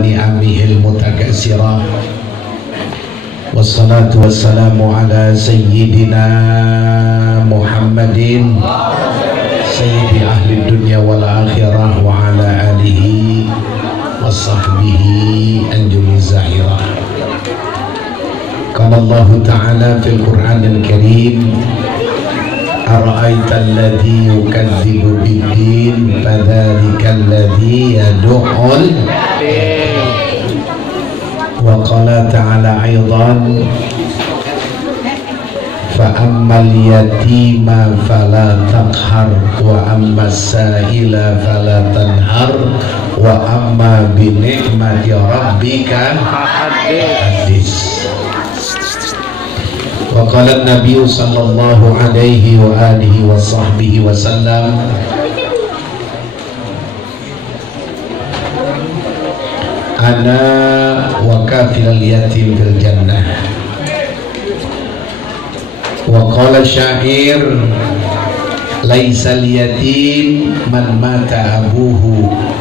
نعمه المتكاثرة والصلاة والسلام على سيدنا محمد سيد أهل الدنيا والآخرة وعلى آله وصحبه أنجم الزاهرة. قال الله تعالى في القرآن الكريم أرأيت الذي يكذب بالدين فذلك الذي يدعو وقال تعالى أيضا فأما اليتيم فلا تقهر وأما السائل فلا تنهر وأما بنعمة ربك فحدث. وقال النبي صلى الله عليه وآله وصحبه وسلم أنا وكافل اليتيم في الجنة. وقال الشاعر ليس اليتيم من مات أبوه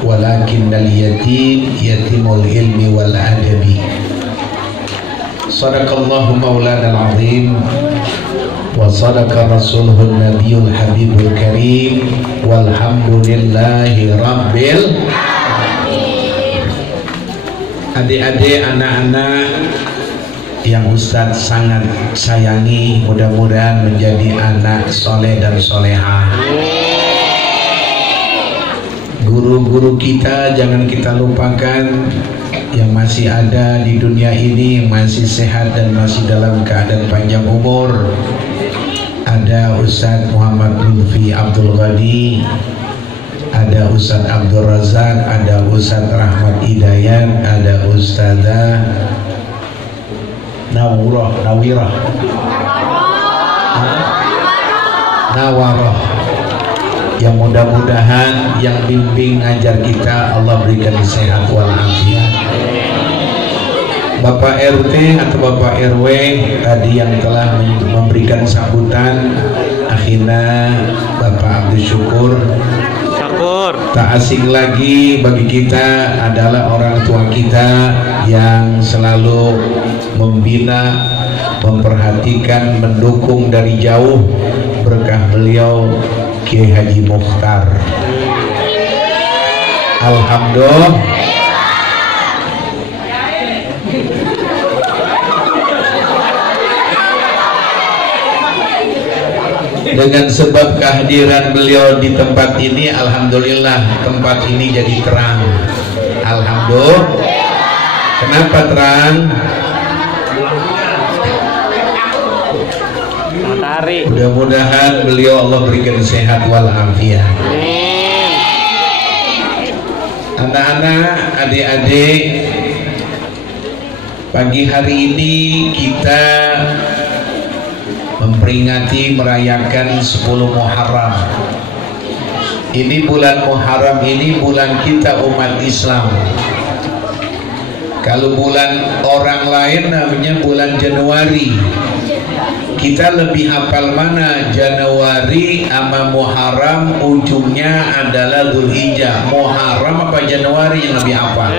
ولكن اليتيم يتيم العلم والأدب. صدق الله مولانا العظيم وصدق رسوله النبي الحبيب الكريم والحمد لله رب العالمين. Adik-adik, anak-anak yang Ustadz sangat sayangi, mudah-mudahan menjadi anak soleh dan solehah. Guru-guru kita jangan kita lupakan, yang masih ada di dunia ini, masih sehat dan masih dalam keadaan panjang umur. Ada Ustadz Muhammad Lutfi Abdul Ghani, ada Ustadz Abdul Razak, ada Ustadz Rahmat Hidayat, ada Ustadzah Nawirah Nawarah, yang mudah-mudahan yang bimbing ngajar kita Allah berikan sehat walafiat. Bapak RT atau Bapak RW tadi yang telah memberikan sambutan, akhirnya Bapak Abdul Syukur. Tak asing lagi bagi kita adalah orang tua kita yang selalu membina, memperhatikan, mendukung dari jauh. Berkah beliau Kiai Haji Mukhtar. Alhamdulillah. Dengan sebab kehadiran beliau di tempat ini, alhamdulillah tempat ini jadi terang. Alhamdulillah. Kenapa terang? Mudah-mudahan beliau Allah berikan sehat walafiat. Anak-anak, adik-adik, pagi hari ini kita memperingati merayakan 10 Muharram. Ini bulan Muharram ini bulan kita umat Islam. Kalau bulan orang lain namanya bulan Januari. Kita lebih hafal mana Januari sama Muharram, ujungnya adalah Dzulhijjah. Muharram apa Januari yang lebih hafal?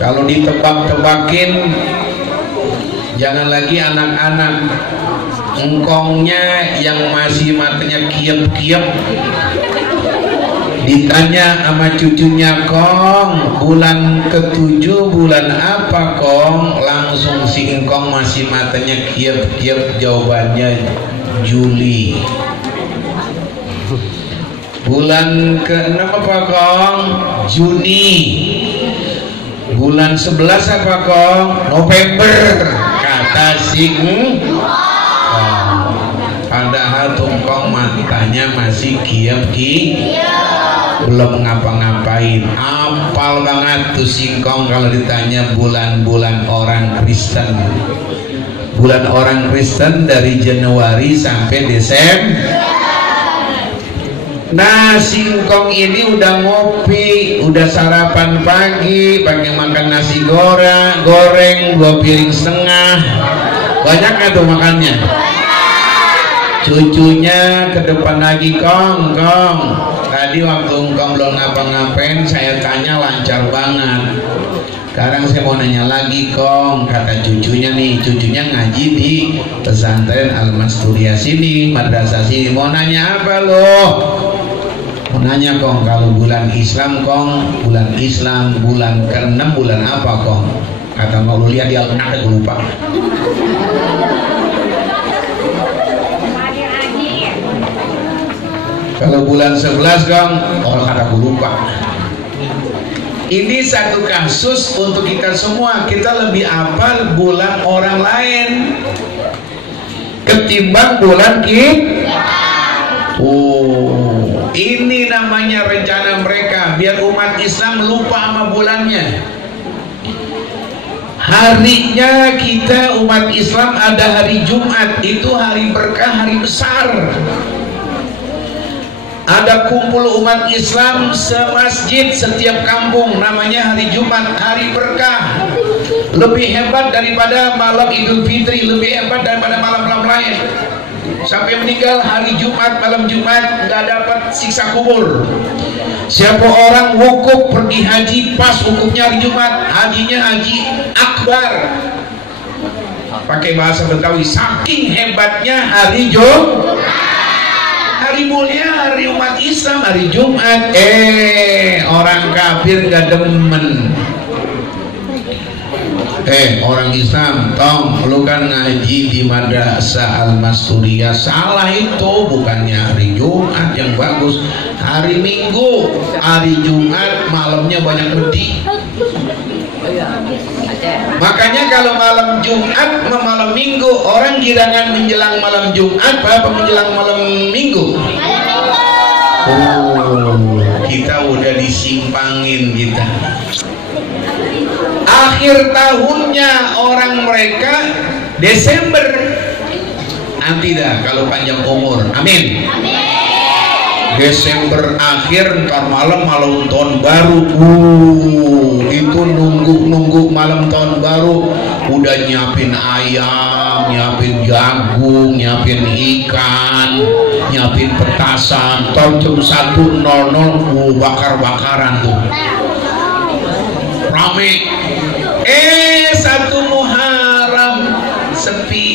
Kalau ditebak-tebakin, jangan lagi anak-anak, engkongnya yang masih matanya kiep-kiep ditanya sama cucunya, "Kong, bulan ke-7 bulan apa, Kong?" Langsung si engkong masih matanya kiep-kiep, jawabannya Juli. Bulan ke-6 apa, Kong? Juni. Bulan 11 apa, Kong? November. Kata si padahal tungkong matanya masih kiep-kiep, belum ngapa-ngapain. Apal banget tuh singkong kalau ditanya bulan-bulan orang Kristen. Bulan orang Kristen dari Januari sampai Desember. Nah, singkong ini udah ngopi, udah sarapan pagi, pakai makan nasi goreng 2 piring setengah. Banyak nggak tuh makannya? Cucunya ke depan lagi, "Kong, tadi waktu engkau belum ngapa-ngapain saya tanya lancar banget. Sekarang saya mau nanya lagi Kong, kata cucunya nih, cucunya ngaji di pesantren Al-Masturiyah sini, madrasah sini. Mau nanya apa lo? Mau nanya Kong, kalau bulan Islam Kong, bulan Islam bulan ke-6 bulan apa Kong? Kata mau lu lihat di almanak, gue lupa. Kalau bulan 11 Kong, orang kata gue lupa. Ini satu kasus untuk kita semua. Kita lebih hafal bulan orang lain ketimbang bulan kita. Oh, ini namanya rencana mereka biar umat Islam lupa sama bulannya. Harinya kita umat Islam ada hari Jumat, itu hari berkah, hari besar. Ada kumpul umat Islam semasjid setiap kampung, namanya hari Jumat, hari berkah. Lebih hebat daripada malam Idul Fitri, lebih hebat daripada malam-malam lain. Sampai meninggal hari Jumat, malam Jumat nggak dapat siksa kubur. Siapa orang wukuf pergi haji pas wukufnya hari Jumat, hajinya haji akbar. Pakai bahasa Betawi, saking hebatnya hari Jumat. Hari mulia, hari umat Islam, hari Jumat. Orang kafir gak demen. Orang Islam, tong, lu kan ngaji di madrasah Al-Masturiyah. Salah itu, bukannya hari Jumat yang bagus, hari Minggu. Hari Jumat malamnya banyak medhi. Makanya kalau malam Jumat sama malam Minggu, orang girangan menjelang malam Jumat apa menjelang malam Minggu? Oh, kita udah disimpangin kita. Akhir tahunnya orang mereka Desember. Nanti dah kalau panjang umur. Amin. Desember akhir, ntar malam tahun baru. Itu nunggu malam tahun baru, udah nyiapin ayam, nyiapin jagung, nyiapin ikan, nyiapin petasan. Tahun jam 1.00 bakar-bakaran tuh rame. 1 Muharram sepi.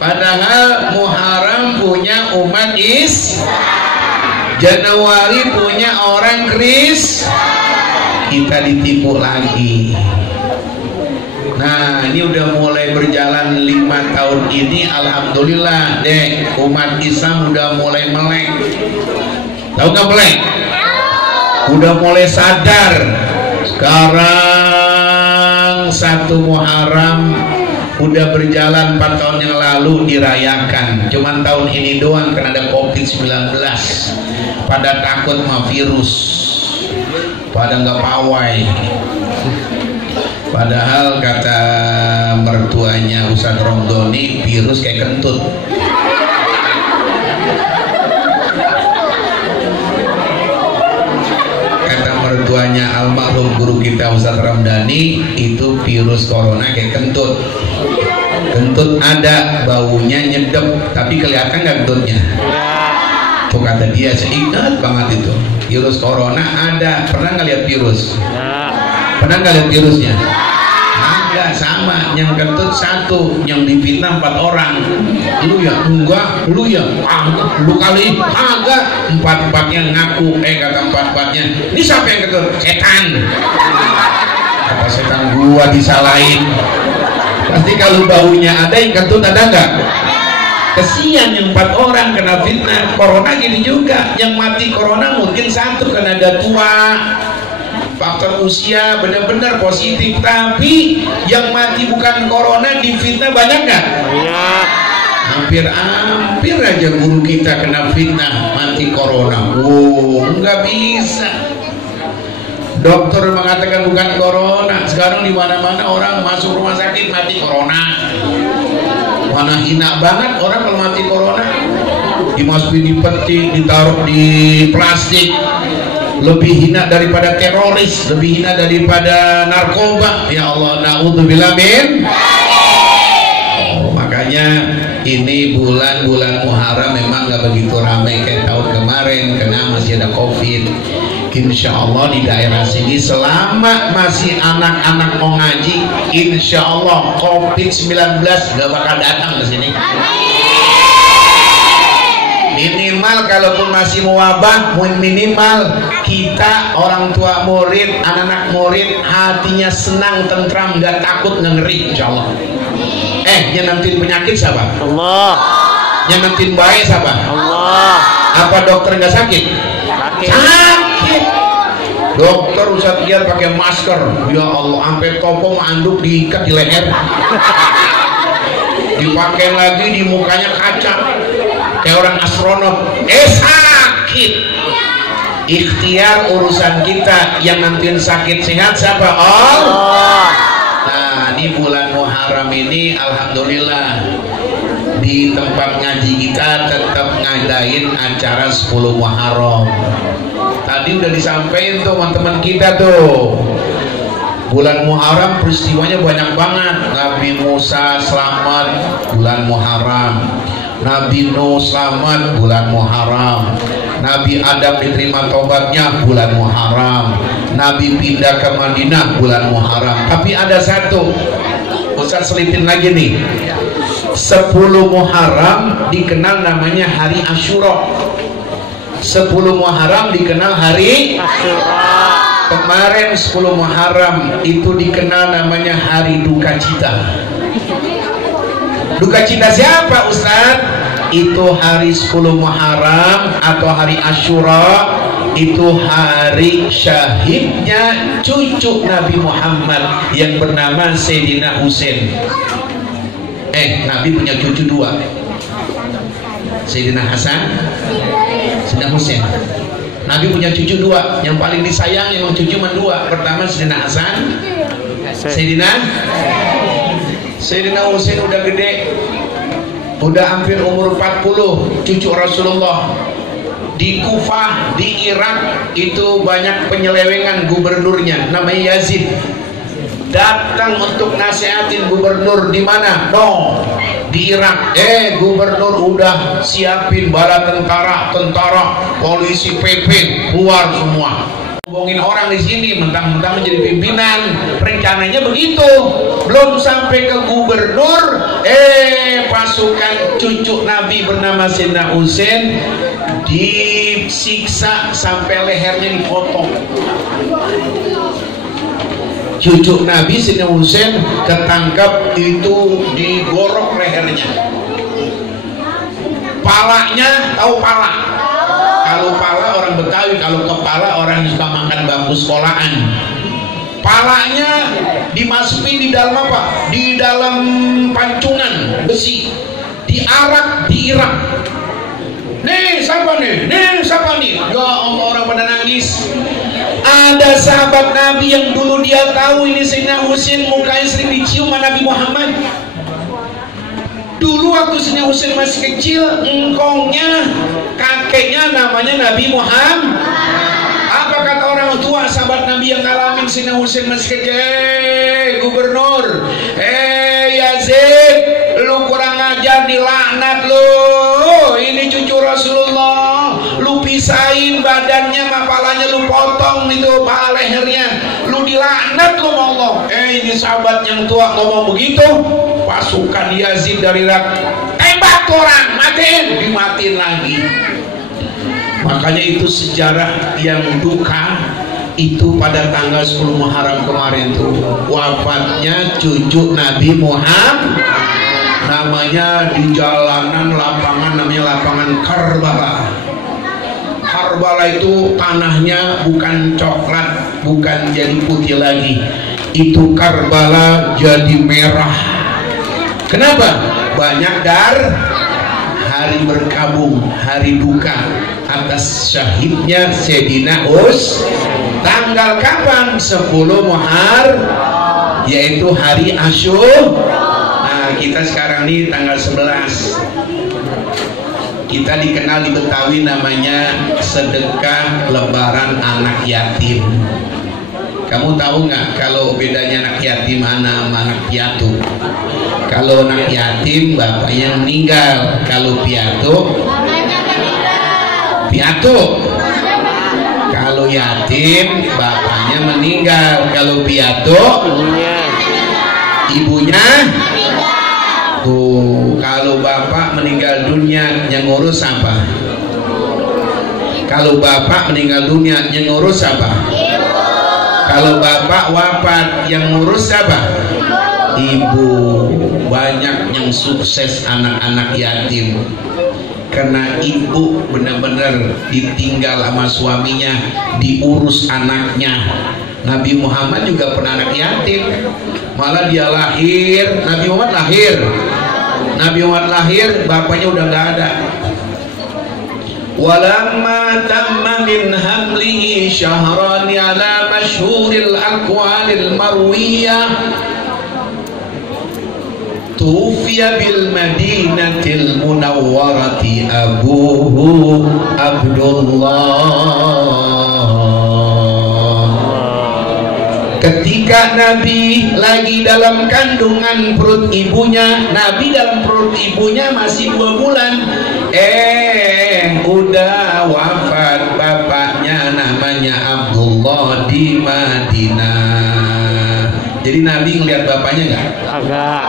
Padahal Muharram punya umat Islam, Januari punya orang Kris. Kita ditipu lagi. Nah, ini udah mulai berjalan 5 tahun ini, alhamdulillah deh, umat Islam udah mulai melek. Tahu nggak melek? Udah mulai sadar. Sekarang 1 Muharram udah berjalan 4 tahun yang lalu dirayakan, cuman tahun ini doang karena ada COVID-19. Pada takut sama virus, pada nggak pawai. Padahal kata mertuanya Ustadz Romdoni, virus kayak kentut. Kata mertuanya almarhum guru kita Ustadz Ramdhani, itu virus corona kayak kentut. Kentut ada, baunya nyedep, tapi kelihatan nggak kentutnya? Tuh kata dia, saya ingat banget itu. Virus corona ada, pernah nggak lihat virus? Pernah nggak lihat virusnya? Enggak, sama. Yang kentut 1, yang difitnah 4 orang. Lu ya? Enggak. Lu ya? Lu kali? Agak. 4-4-nya ngaku. Kata 4-4-nya, ini siapa yang kentut? Setan. Kata setan, gua disalahin. Pasti kalau baunya ada, yang kentut ada nggak? Kesian yang 4 orang kena fitnah. Corona gini juga, yang mati corona mungkin 1 karena ada tua, faktor usia benar-benar positif, tapi yang mati bukan corona difitnah banyak nggak? Banyak. Hampir aja guru kita kena fitnah mati corona. Nggak bisa. Dokter mengatakan bukan corona. Sekarang di mana-mana orang masuk rumah sakit mati corona. Mana hina banget orang kalau mati corona. Dimasukin di peti, ditaruh di plastik. Lebih hina daripada teroris, lebih hina daripada narkoba. Ya Allah, naudzubillah min. Makanya ini bulan-bulan Muharram memang nggak begitu ramai kayak tahun kemarin karena masih ada COVID. Insya Allah di daerah sini selama masih anak-anak mau ngaji, insya Allah COVID-19 gak bakal datang ke sini. Minimal kalaupun masih mewabah, minimal kita orang tua murid, anak-anak murid hatinya senang, tentram, gak takut, gak ngeri, insya Allah. Yang nantiin penyakit siapa? Allah. Yang nantiin baik siapa? Allah. Apa dokter gak sakit? Sakit. Dokter Ustadz Giat pakai masker, ya Allah, sampai topong anduk diikat di leher, dipakai lagi di mukanya kaca kayak orang astronot. Sakit. Ikhtiar urusan kita, yang nantiin sakit sehat siapa? Allah. Nah, di bulan Muharram ini alhamdulillah di tempat ngaji kita tetap ngadain acara 10 Muharram. Tadi udah disampaikan tuh teman-teman kita tuh, bulan Muharram peristiwanya banyak banget. Nabi Musa selamat bulan Muharram, Nabi Nuh selamat bulan Muharram, Nabi Adam diterima tobatnya bulan Muharram, Nabi pindah ke Madinah bulan Muharram. Tapi ada satu, Ustaz selitin lagi nih, 10 Muharram dikenal namanya hari Asyura. 10 Muharram dikenal hari Asyura. Kemarin 10 Muharram itu dikenal namanya hari duka cita. Duka cita siapa Ustaz? Itu hari 10 Muharram atau hari Asyura, itu hari syahidnya cucu Nabi Muhammad yang bernama Sayyidina Husain. Nabi punya cucu dua, Sayyidina Hasan, Sayyidina Husain. Nabi punya cucu dua, yang paling disayang yang cucu cuma dua. Pertama Sayyidina Hasan, Sayyidina Husain udah gede, udah hampir umur 40, cucu Rasulullah. Di Kufah, di Irak itu banyak penyelewengan gubernurnya, namanya Yazid. Datang untuk nasihatin gubernur di mana? Di Irak. Gubernur udah siapin bala tentara, polisi, PP keluar semua. Ngomongin orang di sini mentang-mentang menjadi pimpinan, rencananya begitu. Belum sampai ke gubernur, pasukan cucu Nabi bernama Sayyidina Husain disiksa sampai lehernya dipotong. Cucu Nabi Sayyidina Husain ketangkap itu digorok lehernya. Palanya, tahu pala? Kalau pala orang Betawi, kalau kepala orang yang suka makan bangku sekolahan. Palanya dimasukin di dalam apa? Di dalam pancungan besi, diarak, diirak. Nih siapa nih? Ya Allah, orang pada nangis. Ada sahabat Nabi yang dulu dia tahu ini Sayyidina Husain mukanya sering dicium sama Nabi Muhammad. Dulu waktu Sayyidina Husain masih kecil, engkongnya kakeknya namanya Nabi Muhammad. Apa kata orang tua sahabat Nabi yang ngalamin Sayyidina Husain masih kecil? Gubernur, Yazid, lu kurang ajar, dilaknat lu. Ini cucu Rasulullah, lu pisahin badannya, kepalanya lu potong itu paha lehernya, lu dilaknat lu sama Allah. Ini sahabat yang tua ngomong begitu, pasukan Yazid dari Irak tembak orang, matiin, dimatiin lagi. Makanya itu sejarah yang duka itu pada tanggal 10 Muharram kemarin tuh wafatnya cucu Nabi Muhammad. Namanya di jalanan lapangan, namanya lapangan Karbala. Karbala itu tanahnya bukan coklat, bukan jadi putih lagi. Itu Karbala jadi merah. Kenapa? Banyak hari berkabung, hari duka atas syahidnya Sayyidina Husain. Tanggal kapan? 10 Muharram, yaitu hari Asyura. Kita sekarang nih tanggal 11. Kita dikenal di Betawi namanya sedekah lebaran anak yatim. Kamu tahu nggak kalau bedanya anak yatim sama anak piatu? Kalau anak yatim bapaknya meninggal, kalau piatu kalau yatim bapaknya meninggal, kalau piatu ibunya. Tuh, kalau bapak meninggal dunia yang ngurus apa? Kalau bapak meninggal dunia yang ngurus apa? Kalau bapak wafat yang ngurus siapa? Ibu. Banyak yang sukses anak-anak yatim karena ibu benar-benar ditinggal sama suaminya, diurus anaknya. Nabi Muhammad juga pernah anak yatim, malah dia lahir. Nabi Muhammad lahir bapaknya udah nggak ada. Walamma tamma min hamlihi syahrani ala masyhuril aqwalil marwiyah tufiya bil madinatil munawwarati abuhu Abdullah. Ketika Nabi lagi dalam kandungan perut ibunya, Nabi dalam perut ibunya masih 2 bulan. Udah wafat bapaknya, namanya Abdullah, di Madinah. Jadi Nabi ngeliat bapaknya nggak? Agak.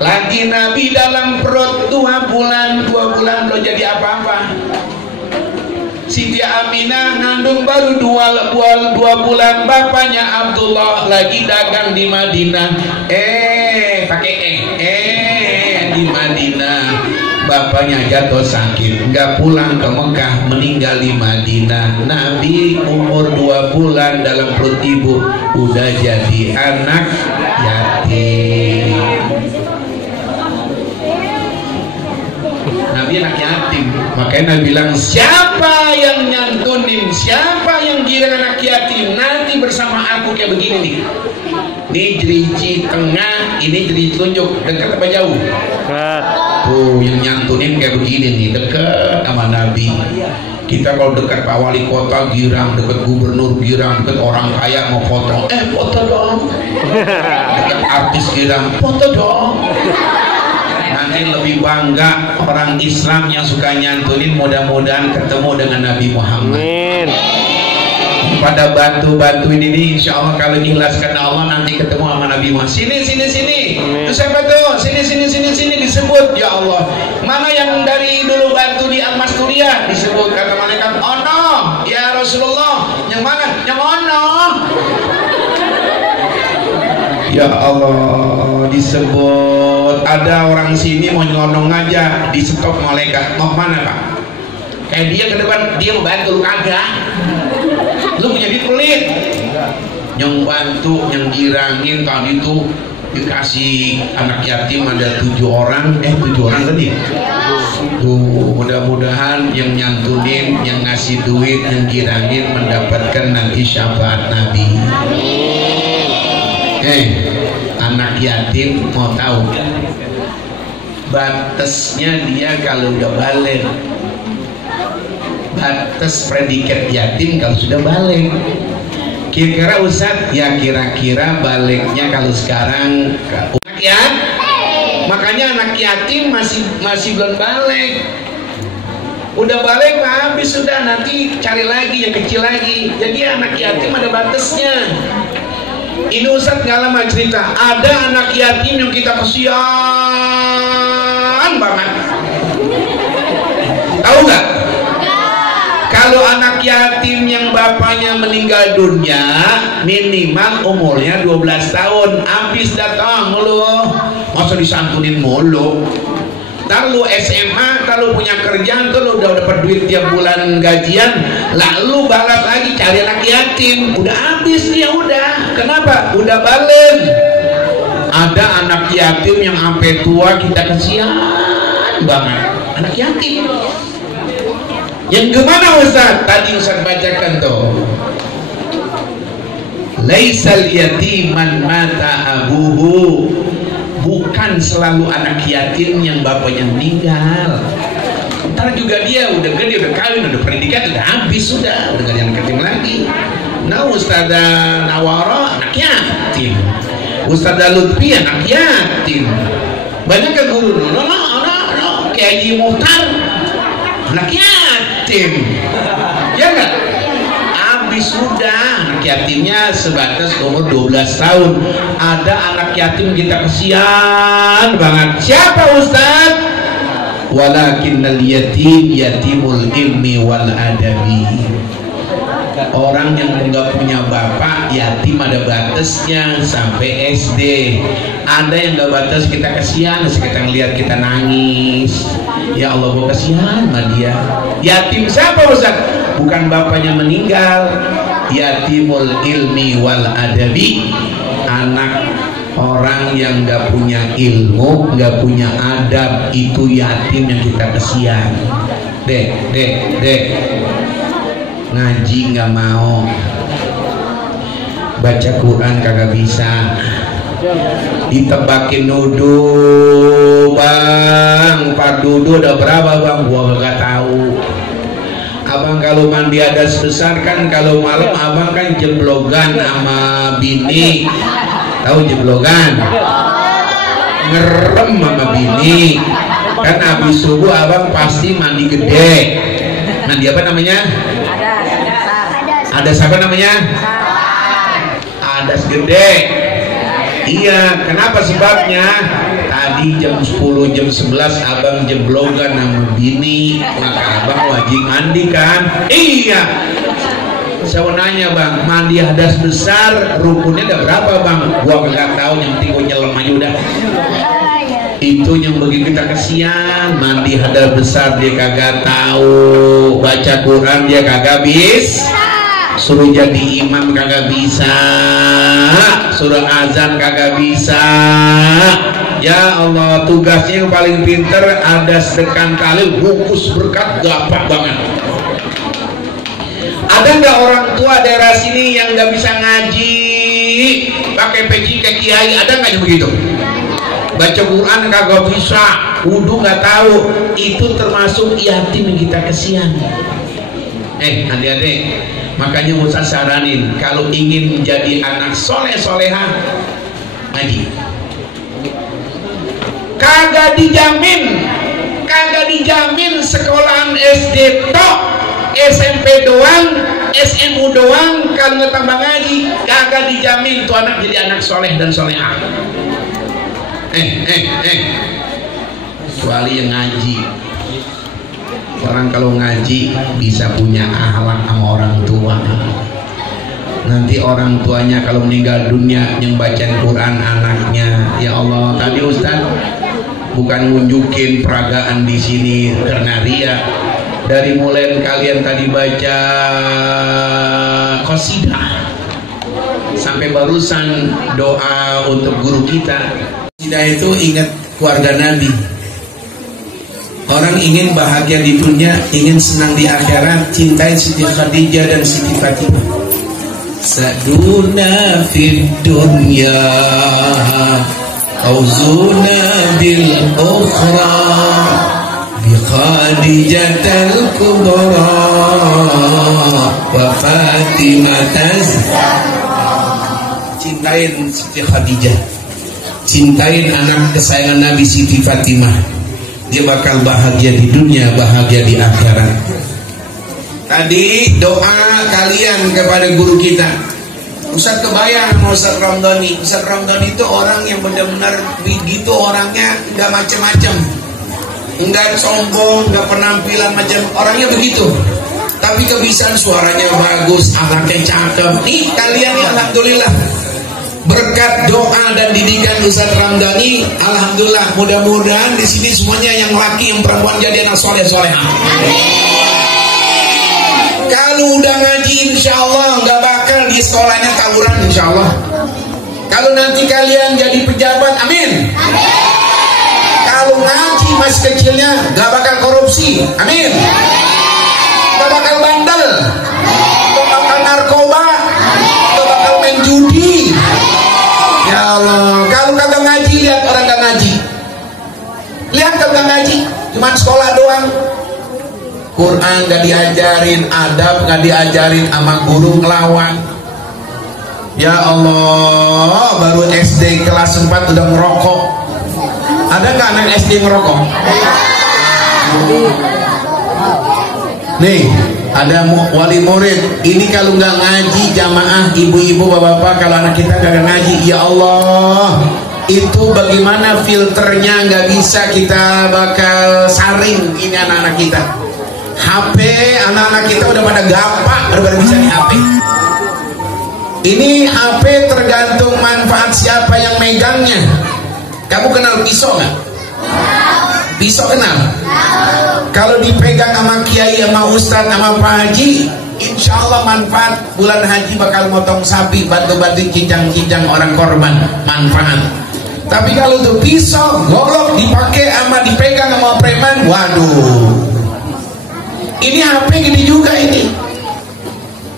Lagi Nabi dalam perut 2 bulan belum jadi apa-apa. Siti Aminah ngandung baru 2 bulan, bapaknya Abdullah lagi dagang di Madinah. Di Madinah bapaknya jatuh sakit, nggak pulang ke Mekah, meninggal di Madinah. Nabi umur 2 bulan dalam perut ibu udah jadi anak yatim. Nabi anak yatim, makanya Nabi bilang siapa yang nyantunin, siapa yang girang anak yatim, nanti bersama aku kayak begini nih. Ini jerici tengah, ini jerici tunjuk, dekat apa jauh? Dekat. Tuh yang nyantunin kayak begini nih, dekat sama Nabi. Kita kalau dekat Pak Wali Kota girang, dekat gubernur girang, dekat orang kaya mau foto, foto dong. Dekat artis girang, foto dong. Nanti lebih bangga orang Islam yang suka nyantunin, mudah-mudahan ketemu dengan Nabi Muhammad. Amin. Pada bantu-bantuin ini, insya Allah kalau diikhlaskan Allah nanti ketemu sama Nabi Muhammad. Sini. Itu siapa tuh? Sini disebut. Ya Allah, mana yang dari dulu bantu di Al-Masturiah? Disebut, kata malaikat, ono. Ya Rasulullah, yang mana? Yang ono. Ya Allah, disebut. Ada orang sini mau nyelonong aja, di stop malaikat. Mau mana Pak? Kayak dia ke depan, dia mau bantu, lu kagak. Lu punya duit pelit. Yang bantu, yang girangin tadi itu dikasih anak yatim ada 7 orang. 7 orang tadi. Tuh, mudah-mudahan yang nyantunin, yang ngasih duit, yang girangin mendapatkan nanti syafaat Nabi. Anak yatim mau tahu batasnya dia kalau udah balik, batas predikat yatim kalau sudah balik. Kira-kira Ustaz, ya kira-kira baliknya kalau sekarang anak ya, makanya anak yatim masih belum balik. Udah balik Pak, habis sudah, nanti cari lagi yang kecil lagi. Jadi anak yatim ada batasnya. Ini Ustaz nggak lama cerita, ada anak yatim yang kita kesian banget. Tahu nggak? Kalau anak yatim yang bapaknya meninggal dunia, minimal umurnya 12 tahun, habis datang lu, masa disantunin mulu. Ntar lu SMA, kalau punya kerjaan tuh lu udah dapat duit tiap bulan gajian, lalu balas lagi cari anak yatim, udah habis dia udah. Kenapa? Udah balen. Ada anak yatim yang sampai tua kita kesian banget, anak yatim. Yang gimana Ustaz? Tadi Ustaz bacakan tuh. Laisal yatiman mata abuhu. Bukan selalu anak yatim yang bapaknya meninggal. Ntar juga dia udah gede, udah kawin, udah pendidikan, udah habis, udah gak ada anak yatim lagi. Nah, Ustadzah Nawara anak yatim, Ustadzah Lutfi anak yatim. Banyak kan guru, no, Kiai Haji Muhtar anak yatim, ya enggak? Habis sudah anak yatimnya sebatas umur 12 tahun. Ada anak yatim kita kesian banget. Siapa Ustaz? Walakinnal yatim yatimul ilmi wal adabi. Orang yang enggak punya bapak yatim ada batasnya sampai SD. Ada yang enggak batas, kita kesian, kita ngelihat kita nangis. Ya Allah, gua kesian sama dia. Yatim siapa Ustaz? Bukan bapaknya meninggal. Yatimul ilmi wal adabi. Anak orang yang enggak punya ilmu, enggak punya adab, itu yatim yang kita kesian. Dek ngaji nggak mau, baca Quran kagak bisa, ditebakin nuduh bang, pardudu udah berapa bang, gua kagak tahu. Abang kalau mandi hadas besar kan kalau malam abang kan jeblogan sama bini, tahu jeblogan, ngerem sama bini, kan habis subuh abang pasti mandi gede, mandi apa namanya? Ada siapa namanya? Adas gede. Iya, kenapa sebabnya? Tadi jam 10, jam 11 abang jeblogan sama bini, maka abang wajib mandi kan? Iya. Saya nanya bang, mandi hadas besar rukunnya ada berapa bang? Gua nggak tahu, yang penting gua nyelam aja udah. Itu yang bagi kita kesian. Mandi hadas besar dia kagak tahu, baca Quran dia kagak bisa, suruh jadi imam kagak bisa, suruh azan kagak bisa. Ya Allah, tugasnya yang paling pinter ada sedekah talil, bungkus berkat, gampang banget. Ada nggak orang tua daerah sini yang nggak bisa ngaji, pakai peci ke kiai? Ada nggak yang begitu? Baca Quran kagak bisa, wudu nggak tahu, itu termasuk yatim yang kita kesian. Adik-adik, makanya Ustaz saranin kalau ingin menjadi anak soleh soleha, ngaji. Kagak dijamin sekolahan SD tok, SMP doang, SMU doang, kalau nggak tambah ngaji kagak dijamin tuh anak jadi anak soleh dan solehah. Kecuali yang ngaji. Orang kalau ngaji bisa punya akhlak sama orang tua. Nanti orang tuanya kalau meninggal dunia yang bacain Quran anaknya. Ya Allah, tadi Ustaz bukan nunjukin peragaan di sini karena ria. Dari mulai kalian tadi baca qasidah sampai barusan doa untuk guru kita. Qasidah itu ingat keluarga Nabi. Orang ingin bahagia di dunia, ingin senang di akhirat, cintai Siti Khadijah dan Siti Fatimah. Saduna fid dunya, auzuna bil ukhra, bi Khadijatil kubra, wa Fatimah Zahra. Cintain Siti Khadijah, cintain anak kesayangan Nabi Siti Fatimah. Dia bakal bahagia di dunia, bahagia di akhirat. Tadi doa kalian kepada guru kita. Ustaz kebayang sama Ustaz Ramdhani. Ustaz Ramdhani itu orang yang benar-benar begitu, orangnya nggak macam-macam, nggak sombong, nggak penampilan macam, orangnya begitu. Tapi kebiasaan suaranya bagus, anaknya cakep. Nih kalian ya, alhamdulillah. Berkat doa dan didikan Ustaz Ramdhani, alhamdulillah, mudah-mudahan di sini semuanya yang laki yang perempuan jadi anak soleh-solehah. Kalau udah ngaji, insya Allah nggak bakal di sekolahnya tawuran, insya Allah. Kalau nanti kalian jadi pejabat, amin. Kalau ngaji masih kecilnya, nggak bakal korupsi, amin. Nggak bakal bandel, nggak bakal narkoba, nggak bakal main judi. Ya Allah, kalau kagak ngaji, lihat orang kagak ngaji. Lihat kagak ngaji, cuma sekolah doang. Quran gak diajarin, adab gak diajarin, sama guru ngelawan. Ya Allah, baru SD kelas 4 udah ngerokok. Ada nggak anak SD ngerokok? Nih, ada wali murid. Ini kalau nggak ngaji jamaah, ibu-ibu, bapak-bapak, kalau anak kita nggak ngaji, ya Allah, itu bagaimana filternya nggak bisa kita bakal saring ini anak-anak kita. HP anak-anak kita udah pada gampang, udah pada bisa di HP. Ini HP tergantung manfaat siapa yang megangnya. Kamu kenal pisau nggak? Pisau kenal? Kalau dipegang sama kiai, sama ustadz, sama pak haji, insya Allah manfaat. Bulan haji bakal motong sapi, bantu-bantu kijang-kijang orang korban, manfaat. Tapi kalau tuh pisau golok dipakai sama dipegang sama preman, waduh, ini HP gini juga ini.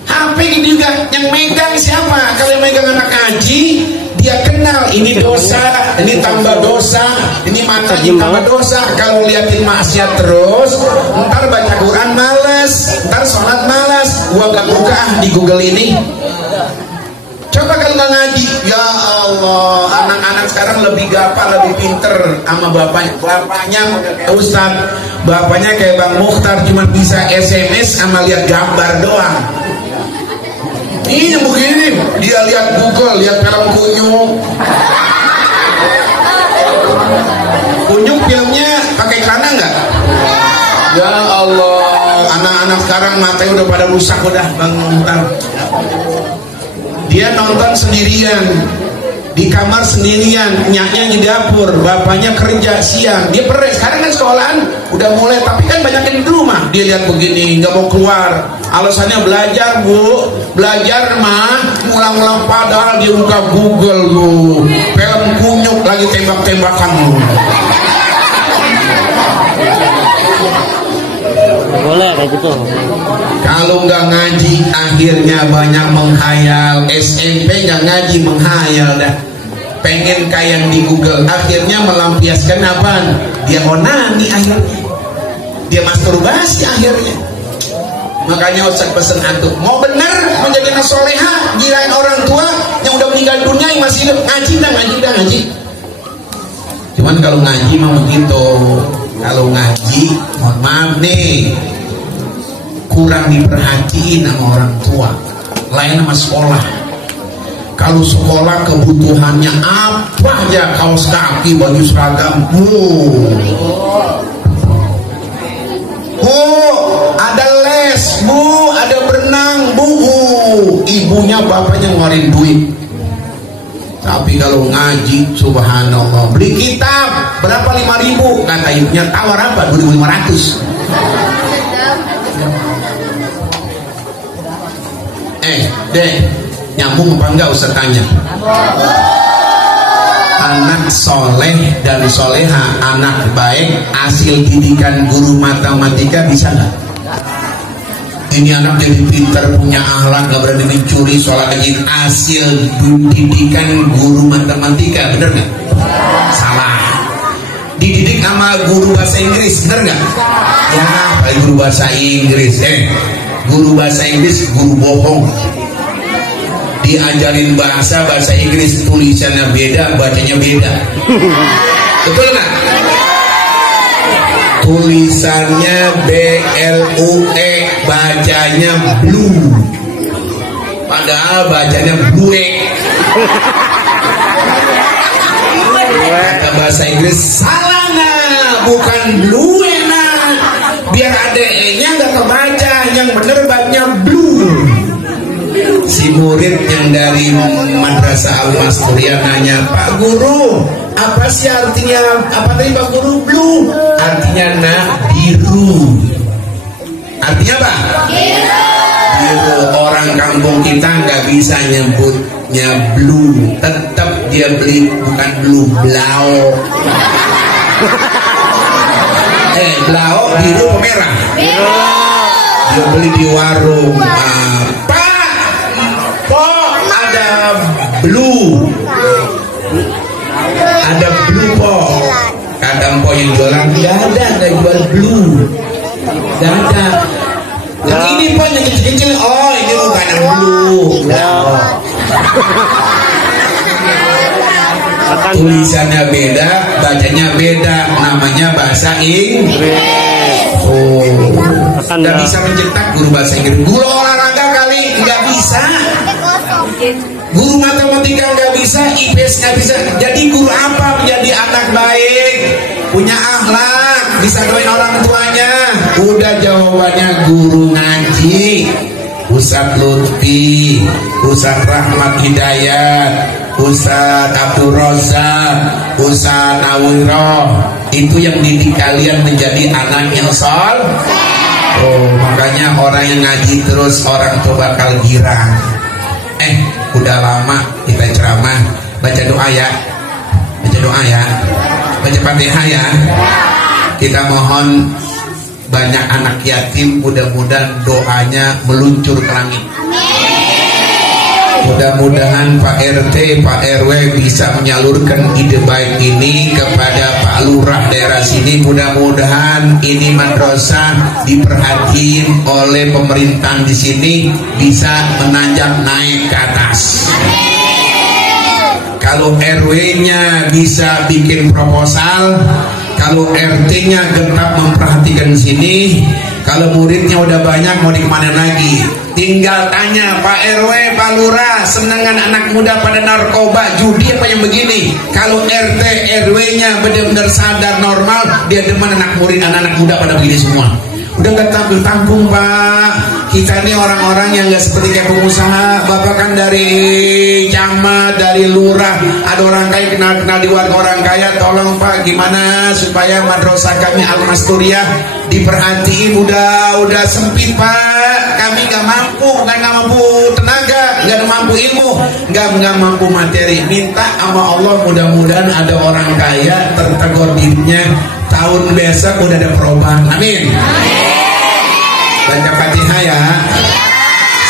HP gini juga, yang megang siapa? Kalau yang megang anak haji, dia kenal ini dosa, ini tambah dosa, ini mana tambah dosa. Kalau liatin maksiat terus, ntar baca Quran males, ntar sholat males. Gua gak buka di Google ini. Coba kalau nggak ngaji, ya Allah, anak-anak sekarang lebih gampang, lebih pinter sama bapaknya. Bapaknya Ustaz, bapaknya kayak Bang Mukhtar, cuma bisa SMS sama lihat gambar doang. Ini begini, dia lihat Google, lihat film Kunyuk. Kunyuk filmnya pakai celana nggak? Ya Allah, anak-anak sekarang matanya udah pada rusak udah, Bang Mukhtar. Dia nonton sendirian di kamar sendirian, nyaknya di dapur, bapaknya kerja siang, dia peres. Sekarang kan sekolahan udah mulai, tapi kan banyak yang di rumah. Dia lihat begini, nggak mau keluar, alasannya belajar bu, belajar mah, ngulang-ngulang, padahal dia buka Google lu, film Kunyuk lagi tembak-tembakan lu. Boleh kayak gitu. Kalau nggak ngaji akhirnya banyak menghayal. SMP nggak ngaji menghayal dah, pengen kayak di Google, akhirnya melampiaskan apaan? Dia onani akhirnya, dia masturbasi akhirnya. Makanya Ustaz pesen antum, mau bener menjadi anak soleha, girain orang tua yang udah meninggal dunia yang masih hidup, ngaji. Cuman kalau ngaji mah begitu. Kalau ngaji, mohon maaf nih, kurang diperhatiin sama orang tua, lain sama sekolah. Kalau sekolah kebutuhannya apa aja, kaos kaki, baju seragam, ada les, bu, ada berenang, bu, ibunya bapaknya ngeluarin duit. Tapi kalau ngaji, subhanallah, beli kitab berapa? 5.000, kata ibunya, tawar apa? 2.500. Dek, nyambung apa enggak Ustaz tanya? Anak soleh dan soleha, anak baik, hasil didikan guru matematika bisa nggak? Ini anak jadi pintar, punya akhlak, gak berani mencuri, sholat rajin, hasil didikan guru matematika, bener nggak? Salah. Dididik sama guru bahasa Inggris, bener nggak? Ya, kayak guru bahasa Inggris, guru bahasa Inggris guru bohong. Diajarin bahasa Inggris, tulisannya beda, bacanya beda. Betul nggak? Tulisannya BLUE, bacanya blue, padahal bacanya blue. Kata bahasa Inggris, salah nggak? Bukan blue nah, biar ada E-nya nggak kebaca, yang bener bacanya blue. Si murid yang dari Madrasah Al-Masturiyah nanya, Pak Guru, apa sih artinya, apa tadi Pak Guru? Blue artinya biru. Artinya apa? Biru. Orang kampung kita nggak bisa nyebutnya blue, tetap dia beli bukan blue, blau. Blau biru merah. Dia beli di warung. Blue, ada blue po, kata po yang jualan, nggak jual blue, nggak ada. Yang ini po yang kecil-kecil, oh ini bukan yang blue. tulisannya beda, bacanya beda, namanya bahasa Inggris. Oh, nggak bisa mencetak guru bahasa Inggris. Guru olahraga kali nggak bisa, guru matematika nggak bisa, IPS nggak bisa. Jadi guru apa? Menjadi anak baik, punya akhlak, bisa doain orang tuanya. Udah jawabannya guru ngaji, Ustadz Lutfi, Ustadz Rahmat Hidayat, Ustadz Abdul Razak, Ustadz Nawiroh. Itu yang didik kalian menjadi anak yang soleh. Oh, makanya orang yang ngaji terus orang tuh bakal girang. Udah lama kita ceramah, baca doa ya, baca Fatihah ya. Kita mohon banyak anak yatim, mudah-mudahan doanya meluncur ke langit. Mudah-mudahan Pak RT, Pak RW bisa menyalurkan ide baik ini kepada Pak Lurah daerah sini. Mudah-mudahan ini madrasah diperhatiin oleh pemerintahan di sini, bisa menanjak naik ke atas. Kalau RW-nya bisa bikin proposal, kalau RT-nya tetap memperhatikan sini, kalau muridnya udah banyak mau dikemana lagi? Tinggal tanya Pak RW, Pak Lurah, senangan anak muda pada narkoba, judi apa yang begini? Kalau RT RW-nya benar-benar sadar normal, dia demen anak murid, anak-anak muda pada begini semua. Udah gak tampil-tampung Pak. Kita ini orang-orang yang gak seperti kayak pengusaha. Bapak kan dari camat, dari lurah, ada orang kaya kenal-kenal di warga orang kaya. Tolong Pak, gimana supaya madrasah kami Al-Masturiah diperhatiin. Udah sempit Pak. Kami gak mampu, bukan gak mampu tenaga, gak mampu ilmu, gak mampu materi. Minta sama Allah mudah-mudahan ada orang kaya tertegur dirinya, tahun besok udah ada perubahan. Amin. Baca Fatihah ya.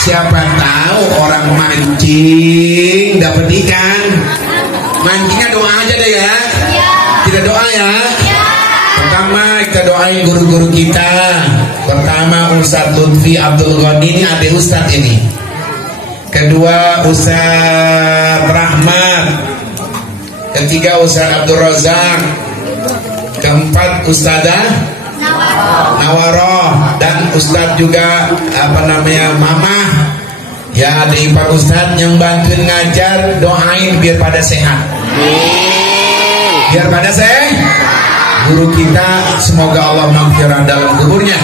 Siapa tahu orang mancing dapat ikan. Mancingnya doa aja deh ya. Kita doa ya. Pertama kita doain guru-guru kita. Pertama Ustadz Lutfi Abdul Ghani, ini adik Ustadz ini. Kedua Ustadz Rahmat. Ketiga Ustadz Abdul Razak. Keempat Ustadzah Nawaroh. Dan Ustadz juga Mamah. Ya, ada Pak Ustadz yang bantuin ngajar, doain biar pada sehat. Biar pada sehat. Guru kita semoga Allah maghfirah dalam kuburnya.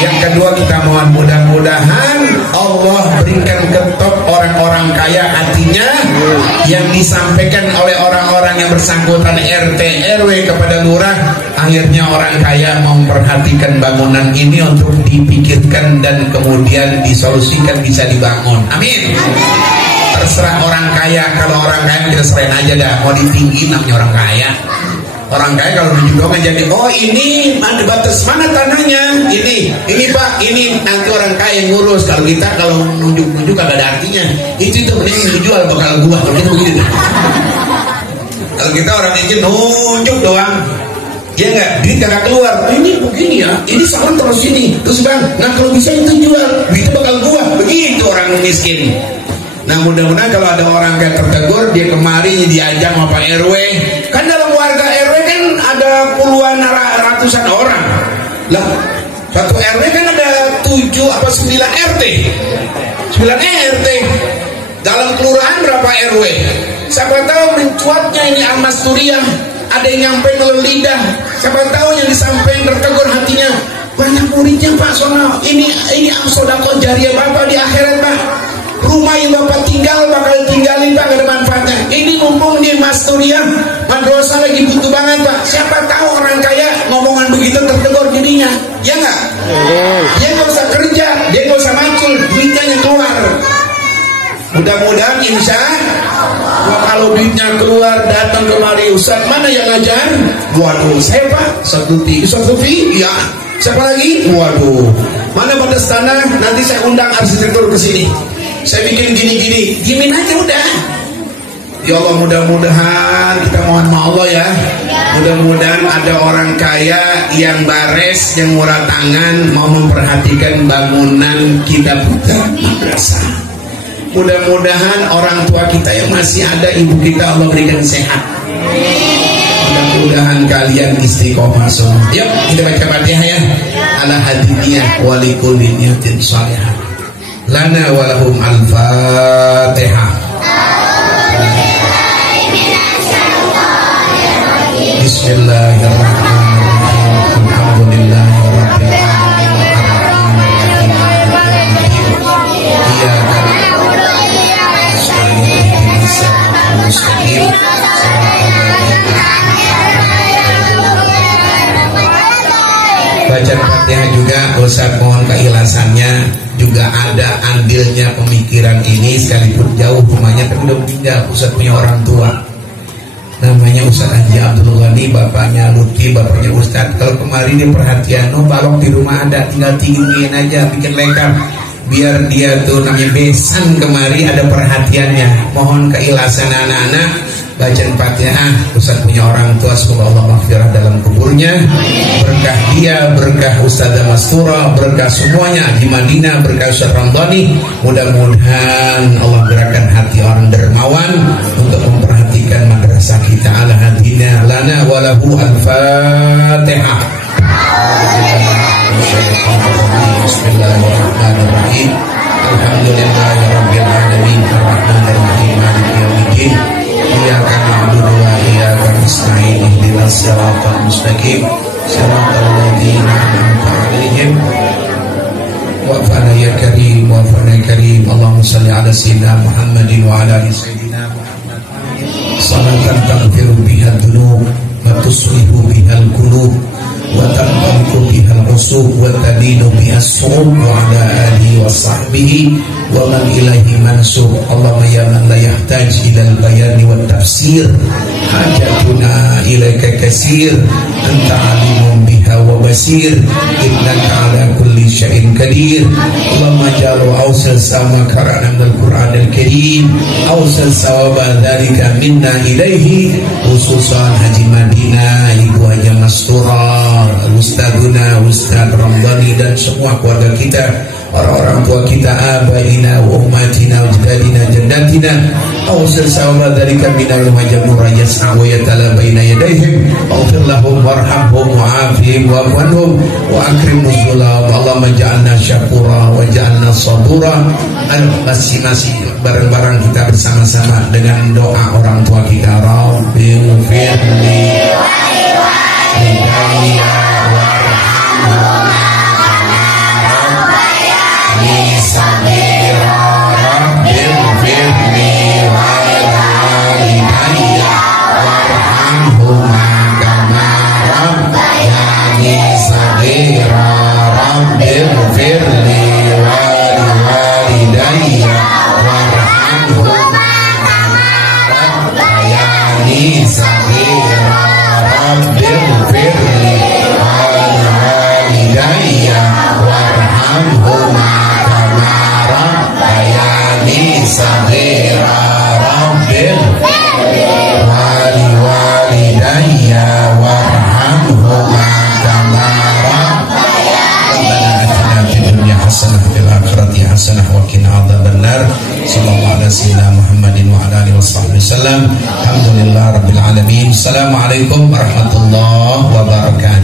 Yang kedua kita mohon mudah-mudahan Allah berikan ketop orang-orang kaya hatinya, yang disampaikan oleh orang-orang yang bersangkutan RT RW kepada lurah, akhirnya orang kaya memperhatikan bangunan ini untuk dipikirkan dan kemudian disolusikan, bisa dibangun. Amin. Terserah orang kaya, kalau orang kaya kita serahin aja dah, mau ditinggiin namanya orang kaya. Orang kaya kalau nunjuk doang jadi, oh ini ada batas mana tanahnya, ini Pak, ini nanti orang kaya yang ngurus. Kalau kita kalau nunjuk kagak ada artinya. Itu mending dijual bakal gua kalau kita begitu. Kalau kita orang izin nunjuk doang, ya enggak, duit kagak keluar. Ini begini ya, ini sama terus ini, terus bang, nah kalau bisa itu jual, duit bakal gua. Begitu orang miskin. Nah mudah-mudahan kalau ada orang kayak tertegur, dia kemari diajak sama Pak RW. Kan dalam warga RW kan ada puluhan ratusan orang. Lah satu RW kan ada 7 apa 9 RT. 9 RT. Dalam kelurahan berapa RW? Siapa tahu mencuatnya ini Al-Masturiah, ada yang nyampe melalui lidah. Siapa tahu yang disampaikan tertegur hatinya, banyak muridnya Pak sono. Ini sedekah jariah Bapak di akhirat Pak. Rumah yang Bapak tinggal bakal tinggalin Pak, gak ada manfaatnya. Ini mumpung di Masturiah, madrasah lagi butuh banget Pak. Siapa tahu orang kaya ngomongan begitu tertegur dirinya, ya nggak? Dia nggak usah kerja, dia nggak usah macul, duitnya yang keluar. Mudah-mudahan insya Allah kalau duitnya keluar datang kemari, Ustaz mana yang ngajar? Waduh, saya Pak, Ustaz Lutfi, ya. Siapa lagi? Waduh, mana pada tanah? Nanti saya undang arsitektur ke sini. Saya bikin gini-gini, dimin aja udah. Ya Allah, mudah-mudahan kita mohon sama Allah ya. Mudah-mudahan ada orang kaya yang bares, yang murah tangan, mau memperhatikan bangunan kita buka madrasah. Mudah-mudahan orang tua kita yang masih ada, ibu kita Allah berikan sehat. Mudah-mudahan kalian istiqomah semua. Yuk kita baca Fatihah ya. Ala hadiyah wa likulli niyatin shalihah. Lana wa lahum al-Fatihah. Bismillahirrahmanirrahim. Alhamdulillahirabbil alamin. Iyyaka na'budu wa iyyaka nasta'in. Ihdinas siratal mustaqim. Baca Fatihah juga, Ustaz mohon keikhlasannya, juga ada andilnya pemikiran ini sekalipun jauh rumahnya tapi udah meninggal. Ustaz punya orang tua namanya Ustaz Haji Abdul Ghani, bapaknya Lutfi, bapaknya Ustaz. Kalau kemarin dia perhatian, balok di rumah ada, tinggal tinggiin aja, bikin lekar biar dia tuh namanya besan kemari ada perhatiannya. Mohon keikhlasan anak-anak, bacaan Fatihah. Ustaz punya orang tua, semoga Allah maghfirah dalam kuburnya, berkah dia, berkah Ustazah Mastura, berkah semuanya di Madinah, berkah Ustaz Ramdhani. Mudah-mudahan Allah gerakan hati orang dermawan untuk memperhatikan madrasah kita. Ala hadina lana walahu al-Fatihah. Bismillahirrahmanirrahim. Alhamdulillahirabbil alamin. Arrahmanirrahim. Maliki yaumiddin. Iyyaka na'budu wa iyyaka nasta'in. Ihdinas siratal mustaqim. Siratal ladzina an'amta 'alaihim. Wa'fana ya karim, wa'fana ya karim. Allahumma shalli 'ala sayyidina Muhammadin wa 'ala ali sayyidina Muhammad. Salatan taghfiru biha dzunub wa tuslihu biha al-qulub wa tanqaliqu biha al-usub wa tadinu biha as-su'ub wa 'ala alihi wa sahbihi wa man ilaihi mansub. Allahumma ya man la yahtaj ila al-bayan wa tafsir, hajatuna ilaika katsir, anta alimun biha wa basir, innaka ala kulli syai'in qadir. Allahumma ja'al awsal sama qara'na min al-Qur'an al-Karim, awsal sawaba dzalika minna ilaihi, khususan Haji Madinah, Ibu Haji Mastura, Ustadzuna Ustadz Ramdhani dan semua keluarga kita, orang-orang tua kita, abaina wa ummatina wa jadadina jaddatina, awsal sawaba dzalika minal majmur yas'a wa yatala baina yadayhim, ighfir lahum warhamhum wa'afihim wa'fu anhum wa akrim nuzulah. Allahumma ja'alna syakura wa ja'alna sabura. Masing-masing bareng-bareng kita bersama-sama dengan doa orang tua kita. Rabbi ighfirli hidayah Alhamdulillah rabbil alamin. Assalamualaikum warahmatullahi wabarakatuh.